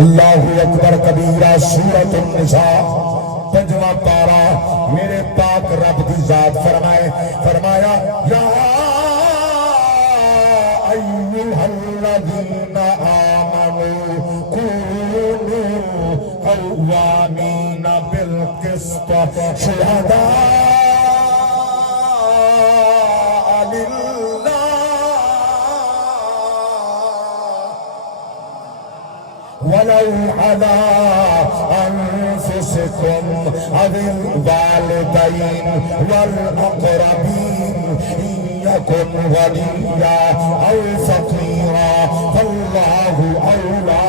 अल्लाहु अकबर कबीरा सूरत निसा 5वां पारा। मेरे पाक रब की जात फरमाया या अय्युहल्लज़ीना आमनू कूनू क़व्वामीना बिल क़िस्त शुहदा वलौ अला अनफुसिकुम अविल वालिदैन वल अक़रबीन इन यकुन गनिया औ फ़क़ीरा फल्लाहु औला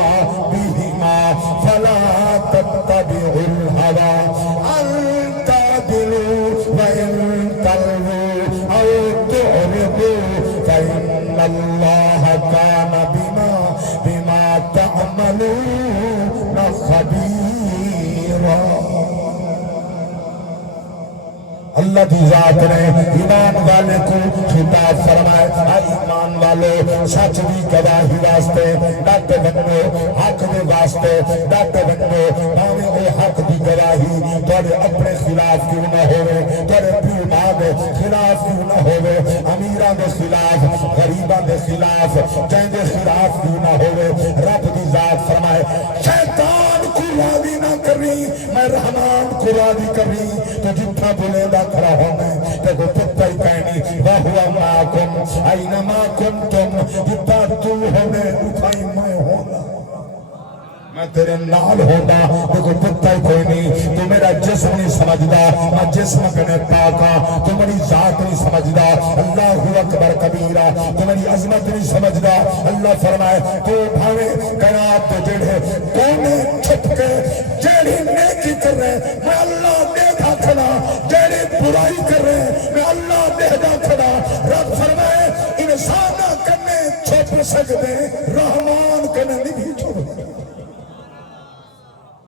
बिहिमा फला तत्तबिउल हवा अन तअदिलू व इन तलवू औ तु'रिदू फ़इन्नल्लाह कान बिमा तअमलून खबीरा। अल्लाह की जात ने ईमान वाले को खिताब फरमाया, ईमान वाले सच की गवाही वास्ते डटे बनो, हक के वास्ते डटे बनो। भावे वो हक की गवाही थोड़े अपने खिलाफ क्यों ना होवे, थोड़े पीर मां के खिलाफ क्यों ना होवे, अमीरां के खिलाफ, गरीबां के खिलाफ, जिंदे खिलाफ क्यों ना होवे। रब की जात फरमाए शैतान को राजी ना करी, मैं रहमान को राजी करी। तो जितना बोलेगा खड़ा होना देखो पुत्तर कहनी वहुआ माकुम ऐनमा कुंतुम, जितना तू होने उठाई मैं होना, मैं तेरे नाल होगा। देखो पुत्तर कोई नहीं, तू मेरा जिस्म नहीं समझदा, मैं जिस्म कने पाका, तू मेरी जात नहीं समझदा। अल्लाहु अकबर कबीरा, तू मेरी अजमत नहीं समझदा। अल्लाह फरमाए तू भावे कनात तो जेड़े कोने छुप के जेड़ी नेकी कर रहे मैं अल्लाह देखा खड़ा, जेड़ी बुराई कर रहे मैं अल्लाह देखा खड़ा। रब फरमाए इंसान कने छुप सकते, रहमान कने नहीं छुप।